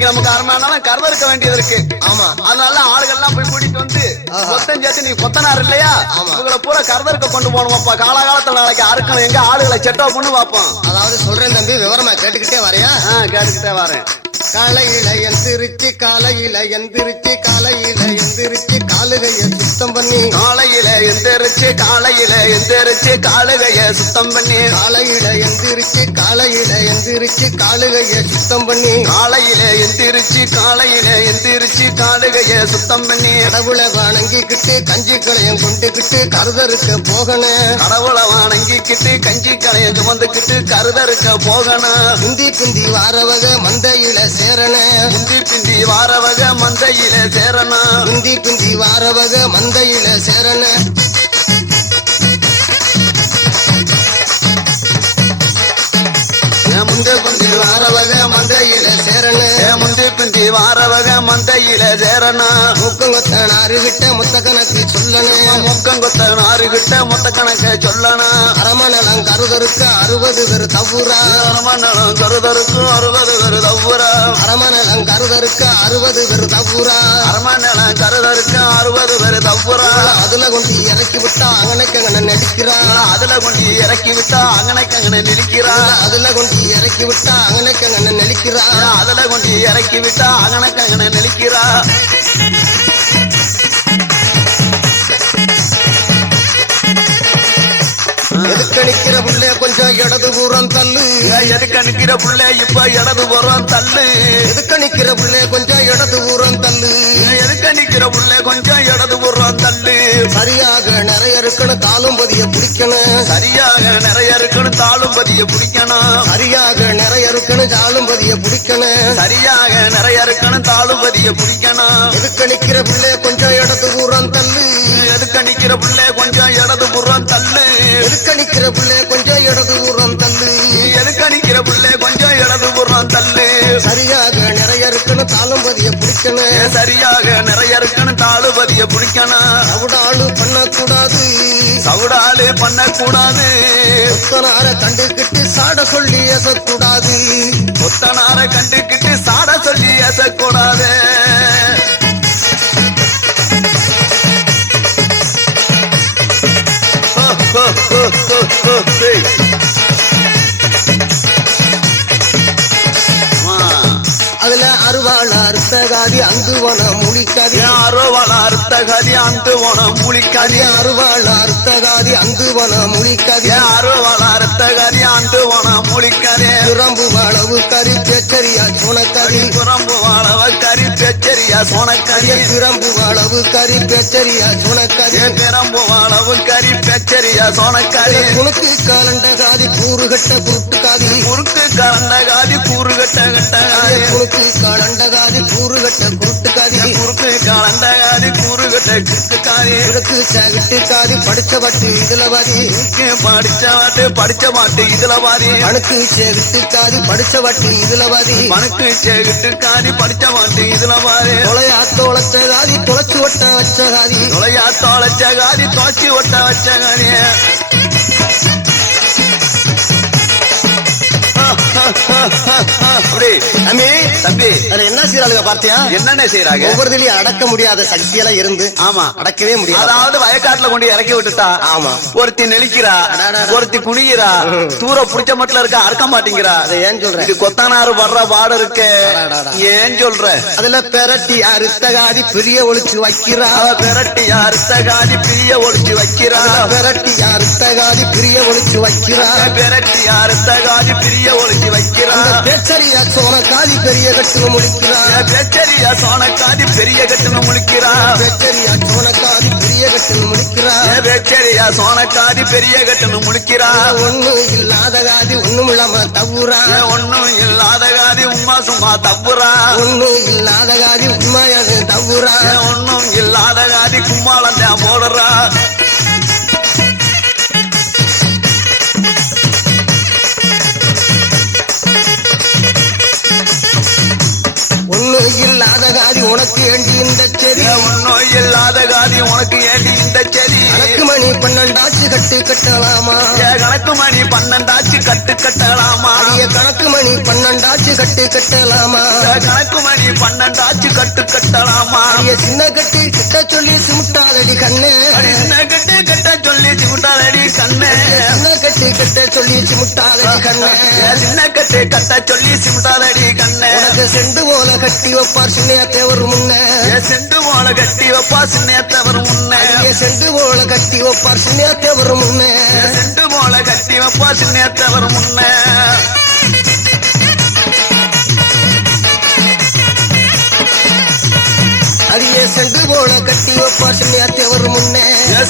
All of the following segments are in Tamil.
இன்னைக்கு நமக்கு அரமானாலும் கருத இருக்க வேண்டியது இருக்கு. ஆமா, அதனால ஆளுகள்லாம் போய் கூட்டிட்டு வந்து மொத்தம் சேர்த்து நீ கொத்தனார் இல்லையா, உங்களை பூரா கருதருக்கு கொண்டு போகணுமாப்பா. காலகாலத்துல நாளைக்கு அறுக்கணும், எங்க ஆளுகளை செட்டோ பண்ணு பார்ப்போம். அதாவது சொல்றேன் தம்பி, விவரமா கேட்டுக்கிட்டே வரையா? கேட்டுக்கிட்டே வரேன். காலையில எந்திரிச்சு காலையில எந்திரிச்சு காலையில எந்திரிச்சு காலுகைய சுத்தம் பண்ணி, காலையில எந்திரிச்சு காலையில எந்திரிச்சு காலுகைய சுத்தம் பண்ணி, காலையில எந்திரிச்சு காலையில எந்திரிச்சு காலுகைய சுத்தம் பண்ணி, காலையில எந்திரிச்சு காலையில எந்திரிச்சு காலுகைய சுத்தம் பண்ணி, கடவுளை வணங்கிக்கிட்டு கஞ்சி களையம் கொண்டுகிட்டு கருதருக்கு போகணும். கடவுளை வணங்கிக்கிட்டு கஞ்சி களையம் சுமந்துக்கிட்டு கருதருக்கு போகணும். குந்தி குந்தி வாரவக மந்தையில சேரண, முந்தி பிந்தி வாரவக மந்தையில சேரணும். குந்தி குந்தி வாரவக மந்தையில சேரண. முந்தி பிந்தி வாரவக மந்தையில சேரணும். முந்தி பிந்தி வாரவக மந்தையில சேரணும். முக்கங்கொத்தனாருகிட்ட மொத்த கணக்கு சொல்லணும். முக்கங்கொத்தனாருகிட்ட மொத்த கணக்க சொல்லணும். அரமநலம் கருதருக்கு 60 பேர் தவுரா. அரமநலம் கருதருக்கு 60 பேர் தவுரா. அரமநலம் கருதருக்கு 60 பேர் தவுரா. அரமநலம் கருதருக்கு 60 பேர் தவுரா. அதுல கொண்டு இறக்கி விட்டா அங்கனைக்கு அங்கன நடிக்கிறான். அதுல கொண்டு இறக்கி விட்டா அங்கனைக்கு அங்கன நெளிக்கிறான். அதுல கொண்டு இறக்கி விட்டா அங்கனைக்கு அங்கன நெளிக்கிறான். அதுல கொண்டு இறக்கி விட்டா அங்கனைக்கு அங்கன நெளிக்கிறா. எதுக்கு நிக்கிற புள்ளே கொஞ்சம் இடது பூரம் தள்ளு. எதுக்கு நிக்கிற புள்ளே இப்ப இடது பூரம் தள்ளு. எதுக்கு நிக்கிற புள்ளே கொஞ்சம் இடது பூரம் தள்ளு. எதுக்கு நிக்கிற புள்ளே கொஞ்சம் இடது பூரம் தள்ளு. சரியாக நிறைய இருக்கணும், தாளும் பதிய பிடிக்கணும். சரியாக நிறைய இருக்கணும், தாளும் பதிய பிடிக்கணும். சரியாக நிறைய இருக்கணும், தாளும் பதிய பிடிக்கணும். சரியாக நிறைய இருக்கணும், தாளும் பதிய பிடிக்கணும். எதுக்கு நிக்கிற புள்ளே கொஞ்சம் இடது பூரம் தள்ளு. எதுக்கு நிக்கிற புள்ளே கொஞ்சம் இடது பூரம் தள்ளு. எதுக்கு நிக்கிற புள்ளே கொஞ்சம் இடது பூரம் தள்ளு. எதுக்கு நிக்கிற புள்ளே கொஞ்சம் இடது பூரம் தள்ளு. சரியாக நிறைய இருக்கணும், தாளும் பதிய பிடிக்கணும். சரியாக நிறைய இருக்கணும், தாளு பதிய பிடிக்கணும். சவுடாளு பண்ணக்கூடாது, சவுடாளு பண்ணக்கூடாது. கொத்தனார கண்டுகிட்டு சாட சொல்லி ஏசக்கூடாது. கொத்தனார கண்டுகிட்டு சாட சொல்லி ஏசக்கூடாது. அதுல அருவாள அர்த்தகாதி அங்குவன மூலிக்காதி. அருவாள அர்த்தகாதி அந்துவன மூலிக்காதி. அருவாள அர்த்தகாதி அங்குவன மூலிக்காதி. அருவாள அர்த்தகாதி அந்துவன மூலிக்காதி. குரம்பு வாழவு கறி பேச்சரியா சோனக்காரி. குரம்பு வாழவு கறி பேச்சரியா சோனக்காரி. குரம்பு வாழவு கறி பேச்சரியா சோனக்காரி. குரம்பு வாழவு கறி பேச்சரியா சோனக்காரி. குணுக்கு காலண்ட காதி கூறு கட்ட குருட்டுக்காதி. குறுக்கு கலந்த காதி கூறு கட்ட கட்டாதி. குணுக்கு காலண்ட காதி கூறு கட்ட குருட்டுக்காதி. குறுக்கு கலந்த காதி கூறு கட்ட குறுக்காதி. குடுக்கு சகட்டு காதி படிச்ச பாட்டு இதுல வாதி. படிச்ச பாட்டு படிச்ச பாட்டு இதுல வாதி. அணுக்கு சேகிட்டு காதி படிச்ச பாட்டு இதுல வாதி. மனுக்கு சேகிட்டு காதி படிச்ச பாட்டு இதுல வாதி. தொலையா தோளச்ச காதி தொலைச்சு ஒட்ட வச்ச காதி. தொலையா தோளச்ச காதி தோச்சி ஒட்ட வச்ச காதி. தம்பி தம்பி அதுல என்ன செய்யறாங்க பார்த்தியா? என்னென்ன செய்யறாங்க? ஒவ்வொருத்திலயும் அடக்க முடியாத சக்தி எல்லாம் இருந்து ஆமா அடக்கவே முடியாது. அதாவது வயக்காட்டுல கொண்டு இறக்கி விட்டுட்டா. ஆமா, ஒருத்தி நெளிக்கிறா, ஒருத்தி குனிகிறா, தூர புடிச்ச மட்டும் இருக்க அறுக்க மாட்டேங்கிறா. அதை ஏன் சொல்ற? இது கொத்தனாரு வர்ற பாடு இருக்கு. ஏன் சொல்ற? அதுல பெரட்டி அறுத்தகாதி பிரிய ஒளிச்சு வைக்கிறா. பெரட்டி அறுத்தகாதி பிரிய ஒளிச்சு வைக்கிறா. பெரட்டி அறுத்தகாதி பிரிய ஒளிச்சு வைக்கிறா. பெரட்டி அறுத்தகாதி பிரிய ஒளிச்சு வைக்கிறா. பேச்சரியா சோனக்காதி பெரிய கட்டுன முடிக்கிறா. பேச்சரியா சோனக்காதி பெரிய கட்டுன முடிக்கிறா. பேச்சரியா சோனக்காதி பெரிய கட்டுன முடிக்கிறா. பேச்சரியா சோனக்காதி பெரிய கட்டுன முடிக்கிறா. ஒண்ணு இல்லாத காதி ஒண்ணும் இல்லாம தவுரா. ஒண்ணும் இல்லாத காதி உமா சும்மா தப்புறா. ஒண்ணு இல்லாத காதி உண்மையான தவுரா. ஒண்ணும் இல்லாத காதி கும்மாளம் தான் போடுறா. ஒண்ணு இல்லாத காதி உனக்கு ஏண்டி இந்த செடி. ஒன்னும் இல்லாத காதி உனக்கு ஏண்டி இந்த செடி. அடக்குமணி 12 கட்டு கட்டலாமா கணக்கு மணி 12 கட்டு கட்டலாமா அடிய கணக்கு மணி 12 கட்டு கட்டலாமா கணக்கு மணி 12 கட்டு கட்டலாமா அடிய சின்ன கட்டு கிட்ட சொல்லி சிமுட்டாதடி கண்ணு சின்ன கட்டு கட்ட சொல்லி சிமுட்டாதடி கண்ணு சின்ன கட்டு கட்ட சொல்லி சிமுட்டாதடி கண்ணு சின்ன கட்டு கட்ட சொல்லி சிமுட்டாதடி கண்ணு உனக்கு செண்டு போல கட்டி வைப்பார் சின்னையத்தை ஒரு முன்ன செண்டு போல கட்டி வைப்பா சின்னத்தவர் முன்ன செண்டு போல கட்டி வைப்பார் சின்னையத்தை ஒரு முன்ன செண்டு போல கட்டி வைப்பா சின்னத்தவர் முன்ன அடியே செண்டு போல கட்டி வைப்பார் சின்னையத்தை ஒரு முன்ன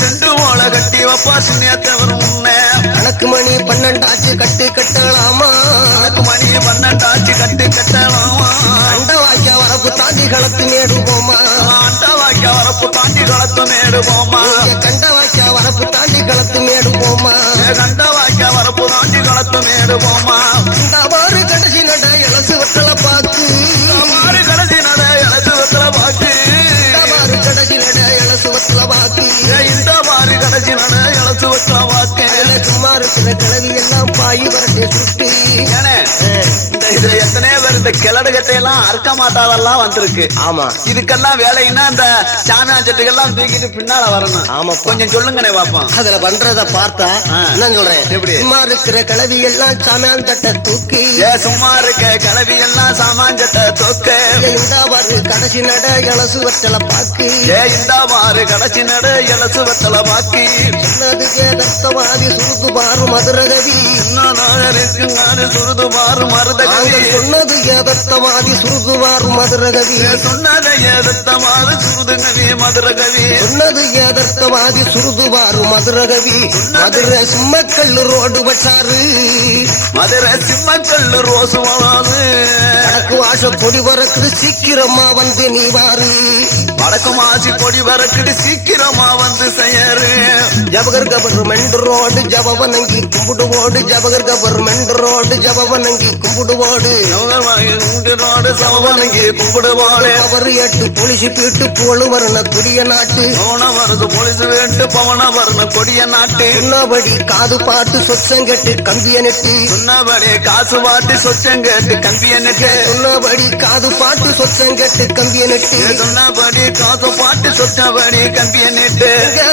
செண்டு போல கட்டி வைப்பா சின்னத்தவர் முன்ன கணக்கு மணி 12 கட்டு கட்டலாமா கணக்கு மணி 12 கட்டு கட்டலாமா அண்ட வாய்க்கா வரப்பு தாண்டி களத்து மேடு போமா அண்ட வாய்க்கா வரப்பு தாண்டி களத்து மேடு போமா கண்ட வாய்க்கா வரப்பு தாண்டி களத்து மேடு போமா கண்ட வாய்க்கா வரப்பு தாண்டி களத்து மேடு போமா இந்த பாரு கடைசி நட இலசு வட்டல பாக்கு மாறு கடைசி நட இலசு வட்டல பாக்கு இந்த பாரு கடைசி நட இலசு வட்டல பாக்கு இந்த மாறு கடைசி நட இலசு வட்டல பாக்கு சும்மா இருக்கிற கிளவி எல்லாம் பாய் வரட்டே சுட்டு இது எத்தனையோ பேர் இந்த கிளடு கட்டையெல்லாம் அறுக்க மாட்டாதெல்லாம் வந்திருக்கு ஆமா இதுக்கெல்லாம் வேலைன்னா இந்த சாமியா செட்டுக்கெல்லாம் தூக்கிட்டு பின்னால வரணும் ஆமா கொஞ்சம் சொல்லுங்கண்ணே பாப்போம் அதுல பண்றத பார்த்தா என்ன சொல்றேன் எப்படி சும்மா இருக்கிற கிளவி எல்லாம் சாமியான் தட்ட தூக்கி சும்மா இருக்க கிளவி எல்லாம் சாமான் சட்டை தூக்கு இந்த பாரு கடைசி நட இலசு வட்டல பாக்கு இந்த மாறு கடைசி நட இலசு வட்டல பாக்கி சொன்னதுக்கே தத்தவாதி சுருது பாரு மதுரகவி சுருது பாரு மருதகவி சொன்னது ஏதத்தவாதி சுருது பாரு மதுரகவி சொன்னதை ஏதத்தவாது சுருதுகவி மதுரகவி சொன்னது ஏதத்தவாதி சுருது பாரு மதுரகவி மதுரை சிம்மக்கல்லு ரோடு பட்டாரு மதுரை சிம்மக்கல்லு ரோசு வளாது வடக்கு வாச கொடி வரக்குது சீக்கிரமா வந்து நீ வாரு வடக்கு மாசி கொடி வரக்குது சீக்கிரமா வந்து செய்யரு ஜபகர் கவர்மெண்ட் ரோடு ஜபவனங்கி கும்பிடுவோடு ஜபகர் கவர்மெண்ட் ரோடு ஜபவனங்கி கும்பிடுவோடு ரோடு சவனங்கி கும்பிடுவோடு அவர் 8 போலீஸ் பீட்டு போலு வரண கொடிய நாட்டு வருது பொலிசு வேட்டு பவன வரண கொடிய நாட்டு சொன்னபடி காது பாட்டு சொச்சங்கெட்டு கம்பிய நெட்டு சொன்னபடி காசு பாட்டு சொச்சங்கெட்டு கம்பிய நெட்டு சொன்னபடி காது பாட்டு சொச்சங்கெட்டு கம்பிய நெட்டு சொன்னபடி காசு பாட்டு சொச்சபடி கம்பிய நெட்டு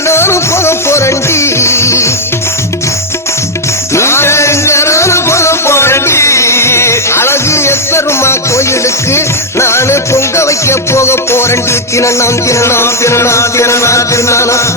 நானும் போக போறண்டி நானும் போக போறண்டி அழகு எத்தருமா கோயிலுக்கு நானு பொங்க வைக்க போக போறண்டி தினநாம் தினநாம் தினநாம் தினநாம் தினநாம்